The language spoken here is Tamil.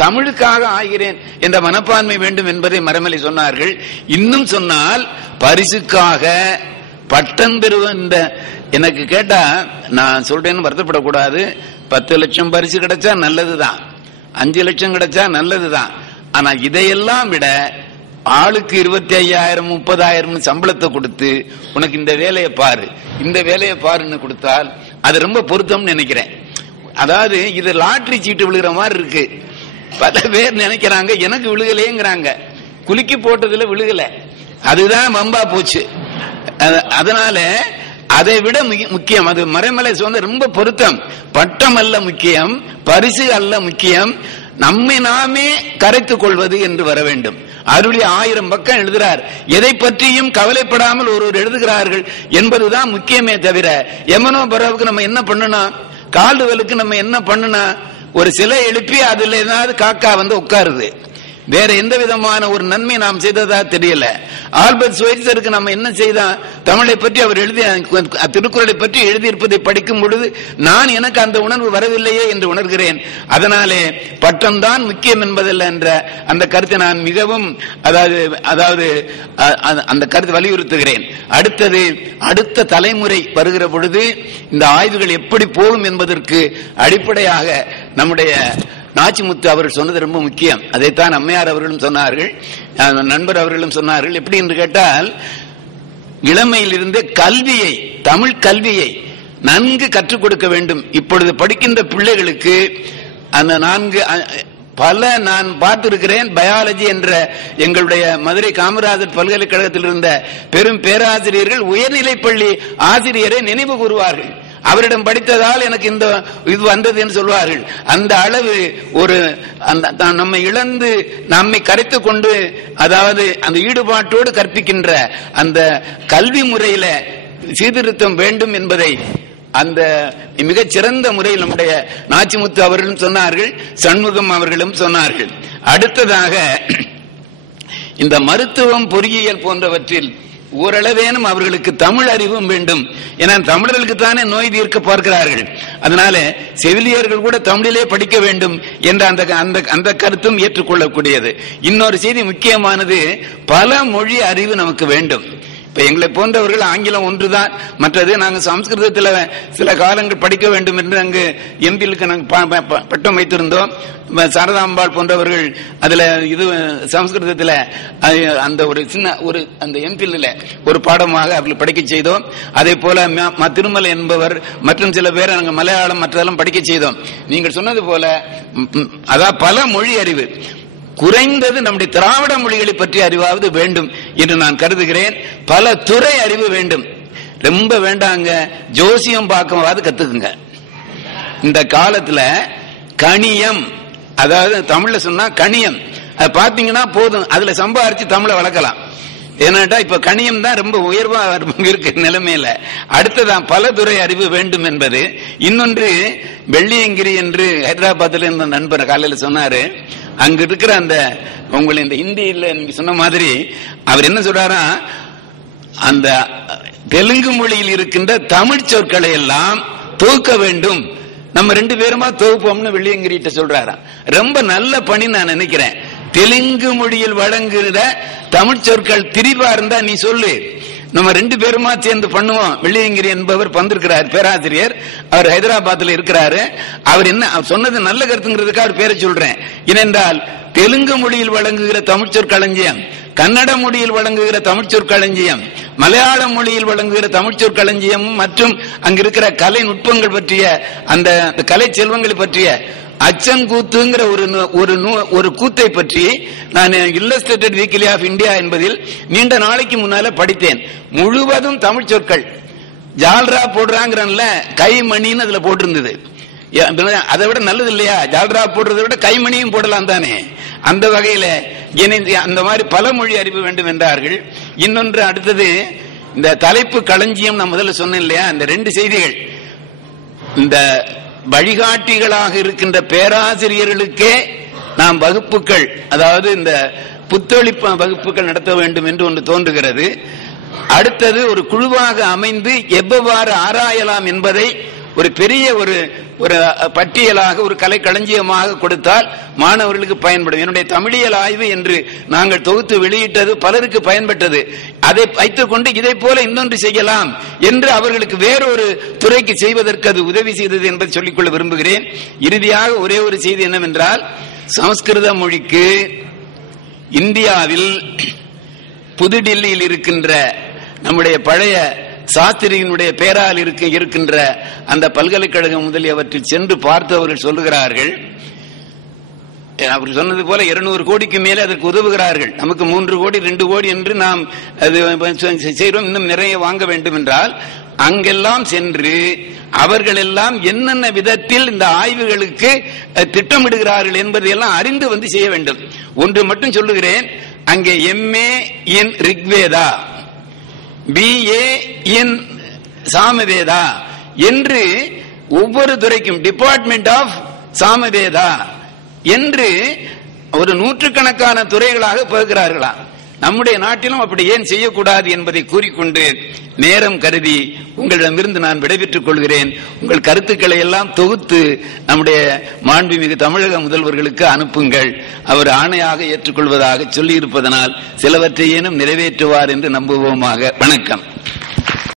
தமிழுக்காக ஆகிறேன் என்ற மனப்பான்மை வேண்டும் என்பதை மரமலை சொன்னார்கள். இன்னும் சொன்னால் பரிசுக்காக பட்டம் பெறுவ எனக்கு கேட்டா நான் சொல்றேன்னு வருத்தப்படக்கூடாது. 10 லட்சம் பரிசு கிடைச்சா நல்லதுதான், 5 லட்சம் கிடைச்சா நல்லதுதான். ஆனா இதையெல்லாம் விட ஆளுக்கு 25,000 30,000 சம்பளத்தை கொடுத்து உனக்கு இந்த வேலையை பாரு இந்த வேலையை பாருன்னு கொடுத்தால் அது ரொம்ப பொருத்தம்னு நினைக்கிறேன். அதாவது இது லாட்டரி சீட்டு விழுகிற மாதிரி இருக்கு. பல பேர் நினைக்கிறாங்க எனக்கு விழுகலேங்கிறாங்க, குலுக்கி போட்டதுல விழுகல, அதுதான் வம்பா போச்சு. அதனால அதை விட முக்கியம், அது மறைமலை சொன்ன ரொம்ப பொருத்தம். பட்டம் அல்ல முக்கியம், பரிசு அல்ல முக்கியம், நம்மை நாமே கரைத்துக் கொள்வது என்று வர வேண்டும். அருளி 1000 பக்கம் எழுதுறார். எதை பற்றியும் கவலைப்படாமல் ஒருவர் எழுதுகிறார்கள் என்பதுதான் முக்கியமே தவிர எமனோ பரவுக்கு நம்ம என்ன பண்ணணும், கால்டுவலுக்கு நம்ம என்ன பண்ணணும், ஒரு சிலை எழுப்பி அதுல ஏதாவது காக்கா வந்து உட்காருது, வேற எந்த விதமான ஒரு நன்மை நாம் செய்ததா தெரியல. ஆல்பர்ட் ஸ்வைட்சருக்கு நம்ம என்ன செய்தோம், தமிழை பற்றி அவர் எழுதிய திருக்குறளை பற்றி எழுதியிருப்பதை படிக்கும் பொழுது நான் எனக்கு அந்த உணர்வு வரவில்லையே என்று உணர்கிறேன். அதனாலே பட்டம் தான் முக்கியம் என்பதல்ல என்ற அந்த கருத்தை நான் மிகவும் அதாவது அந்த கருத்தை வலியுறுத்துகிறேன். அடுத்தது அடுத்த தலைமுறை வருகிற பொழுது இந்த ஆய்வுகள் எப்படி போகும் என்பதற்கு அடிப்படையாக நம்முடைய நாச்சிமுத்து அவர்கள் சொன்னது ரொம்ப முக்கியம். அதைத்தான் அம்மையார் அவர்களும் சொன்னார்கள், நண்பர் அவர்களும் சொன்னார்கள். எப்படி என்று கேட்டால் இளமையிலிருந்தே கல்வியை, தமிழ் கல்வியை நன்கு கற்றுக் கொடுக்க வேண்டும். இப்பொழுது படிக்கின்ற பிள்ளைகளுக்கு அந்த நான் பார்த்திருக்கிறேன். பயாலஜி என்ற எங்களுடைய மதுரை காமராஜர் பல்கலைக்கழகத்தில் இருந்த பெரும் பேராசிரியர்கள் உயர்நிலை பள்ளி ஆசிரியரை நினைவு கூறுவார்கள். அவரிடம் படித்ததால் எனக்கு இந்த இது வந்தது என்று சொல்வார்கள். அந்த அளவு ஒரு நம்மை இழந்து நம்மை கரைத்து கொண்டு, அதாவது அந்த ஈடுபாட்டோடு கற்பிக்கின்ற அந்த கல்வி முறையில சீர்திருத்தம் வேண்டும் என்பதை அந்த மிகச் சிறந்த முறையில் நம்முடைய நாச்சிமுத்து அவர்களும் சொன்னார்கள், சண்முகம் அவர்களும் சொன்னார்கள். அடுத்ததாக இந்த மருத்துவம் பொறியியல் போன்றவற்றில் ஓரளவேனும் அவர்களுக்கு தமிழ் அறிவும் வேண்டும். ஏன்னா தமிழர்களுக்கு தானே நோய் தீர்க்க பார்க்கிறார்கள். அதனால செவிலியர்கள் கூட தமிழிலே படிக்க வேண்டும் என்ற அந்த கருத்தும் ஏற்றுக்கொள்ளக்கூடியது. இன்னொரு செய்தி முக்கியமானது, பல மொழி அறிவு நமக்கு வேண்டும். இப்ப எங்களை போன்றவர்கள் ஆங்கிலம் ஒன்றுதான், மற்றது நாங்கள் சமஸ்கிருதத்தில் சில காலங்கள் படிக்க வேண்டும் என்று அங்கு எம்பிலுக்கு நாங்கள் பட்டம் வைத்திருந்தோம். சாரதாம்பாள் போன்றவர்கள் அதுல இது சமஸ்கிருதத்தில் அந்த ஒரு சின்ன ஒரு அந்த எம்பில ஒரு பாடமாக அவர்கள் படிக்க செய்தோம். அதே போல திருமலை என்பவர் மற்றும் சில பேரை நாங்கள் மலையாளம் மற்றதெல்லாம் படிக்க செய்தோம். நீங்கள் சொன்னது போல அதான் பல மொழி அறிவு, குறைந்தது நம்முடைய திராவிட மொழிகளை பற்றிய அறிவாவது வேண்டும் என்று நான் கருதுகிறேன். பல துறை அறிவு வேண்டும். ரொம்ப வேண்டாங்க, ஜோசியம் பார்க்கவாது கத்துக்குங்க. இந்த காலத்துல கணியம், அதாவது தமிழ்ல சொன்னா கணியம், அது பாத்தீங்கன்னா போதும், அதுல சம்பாரிச்சு தமிழை வளர்க்கலாம். ஏன்னாட்டா இப்ப கணியம் தான் ரொம்ப உயர்வா இருக்கு நிலைமையில. அடுத்ததான் பல துறை அறிவு வேண்டும் என்பது. இன்னொன்று வெள்ளியங்கிரி என்று ஹைதராபாத்ல இருந்த நண்பர் காலையில சொன்னாரு, அங்க இருக்கிற அந்த உங்களை இந்த ஹிந்தியில நீங்க சொன்ன மாதிரி அவர் என்ன சொல்றாரா, அந்த தெலுங்கு மொழியில் இருக்கின்ற தமிழ் சொற்களை எல்லாம் தொகுக்க வேண்டும், நம்ம 2 பேருமா தொகுப்போம்னு வெள்ளியங்கிரிட்ட சொல்றாராம். ரொம்ப நல்ல பணி நான் நினைக்கிறேன். தெலுங்கு மொழியில் வழங்குகிற தமிழ் சொற்கள் திரிவா இருந்தா நீ சொல்லு, நம்ம 2 பேருமா சேர்ந்து பண்ணுவோம். வெள்ளியங்கிரி என்பவர் வந்திருக்கிறார், பேராசிரியர், அவர் ஹைதராபாத்ல இருக்கிறாரு. அவர் என்ன சொன்னது நல்ல கருத்துங்கிறதுக்கு அவர் பேரை சொல்றேன். ஏனென்றால் தெலுங்கு மொழியில் வழங்குகிற தமிழ் சொற்களஞ்சியம், கன்னட மொழியில் வழங்குகிற தமிழ் சொற்களஞ்சியம், மலையாள மொழியில் வழங்குகிற தமிழ் சொற்களஞ்சியம் மற்றும் அங்கிருக்கிற கலை நுட்பங்கள் பற்றிய அந்த கலை செல்வங்களை பற்றிய அச்சங்கூத்துங்கிற ஒரு கூத்தை பற்றி நான் இல்லஸ்ட்ரேட்டட் வீக்லி ஆஃப் இந்தியா என்பதில் நீண்ட நாளைக்கு முன்னால படித்தேன். முழுவதும் தமிழ் சொற்கள். ஜால்ரா போடுறாங்கிறன்ல, கைமணின்னு அதுல போட்டிருந்தது. அதை விட நல்லது இல்லையா, ஜால்ரா போடுறதை விட கைமணியும் போடலாம் தானே. அந்த வகையில அந்த மாதிரி பல மொழி அறிவு வேண்டும் என்றார்கள். இன்னொன்று அடுத்தது இந்த தலைப்பு களஞ்சியம் நான் முதல்ல சொன்னேன் இல்லையா, இந்த 2 செய்திகள். இந்த வழிகாட்டிகளாக இருக்கின்ற பேராசிரியர்களுக்கே நாம் வகுப்புகள், அதாவது இந்த புத்தொழிப்பு வகுப்புகள் நடத்த வேண்டும் என்று ஒன்று தோன்றுகிறது. அடுத்தது ஒரு குழுவாக அமைந்து எவ்வாறு ஆராயலாம் என்பதை ஒரு பெரிய ஒரு பட்டியலாக ஒரு கலை களஞ்சியமாக கொடுத்தால் மாணவர்களுக்கு பயன்படும். என்னுடைய தமிழியல் ஆய்வு என்று நாங்கள் தொகுத்து வெளியிட்டது பலருக்கு பயன்பட்டது. அதை வைத்துக் கொண்டு இதை போல இன்னொன்று செய்யலாம் என்று அவர்களுக்கு வேறொரு துறைக்கு செய்வதற்கு அது உதவி செய்தது என்பதை சொல்லிக்கொள்ள விரும்புகிறேன். இறுதியாக ஒரே ஒரு செய்தி என்னவென்றால், சமஸ்கிருத மொழிக்கு இந்தியாவில் புதுடில்லியில் இருக்கின்ற நம்முடைய பழைய சாஸ்திரியினுடைய பேரால் இருக்கின்ற அந்த பல்கலைக்கழகம் முதலியவற்றில் சென்று பார்த்தவர்கள் சொல்லுகிறார்கள், அவர் சொன்னது போல 200 கோடிக்கு மேலே அதற்கு உதவுகிறார்கள். நமக்கு 3 கோடி 2 கோடி என்று நாம் செய்கிறோம், இன்னும் நிறைய வாங்க வேண்டும் என்றால் அங்கெல்லாம் சென்று அவர்கள் எல்லாம் என்னென்ன விதத்தில் இந்த ஆய்வுகளுக்கு திட்டமிடுகிறார்கள் என்பதையெல்லாம் அறிந்து வந்து செய்ய வேண்டும். ஒன்று மட்டும் சொல்லுகிறேன், அங்கே MA இன் ரிக்வேதா, BA இன் சாமவேதா என்று ஒவ்வொரு துறைக்கும் டிபார்ட்மெண்ட் ஆஃப் சாமவேதா என்று ஒரு நூற்றுக்கணக்கான துறைகளாக போகிறார்களா. நம்முடைய நாட்டிலும் அப்படி ஏன் செய்யக்கூடாது என்பதை கூறிக்கொண்டு நேரம் கருதி உங்களிடமிருந்து நான் விடைபெற்றுக் கொள்கிறேன். உங்கள் கருத்துக்களை எல்லாம் தொகுத்து நம்முடைய மாண்புமிகு தமிழக முதல்வர்களுக்கு அனுப்புங்கள். அவர் ஆணையாக ஏற்றுக்கொள்வதாக சொல்லியிருப்பதனால் சிலவற்றையேனும் நிறைவேற்றுவார் என்று நம்புவோமாக. வணக்கம்.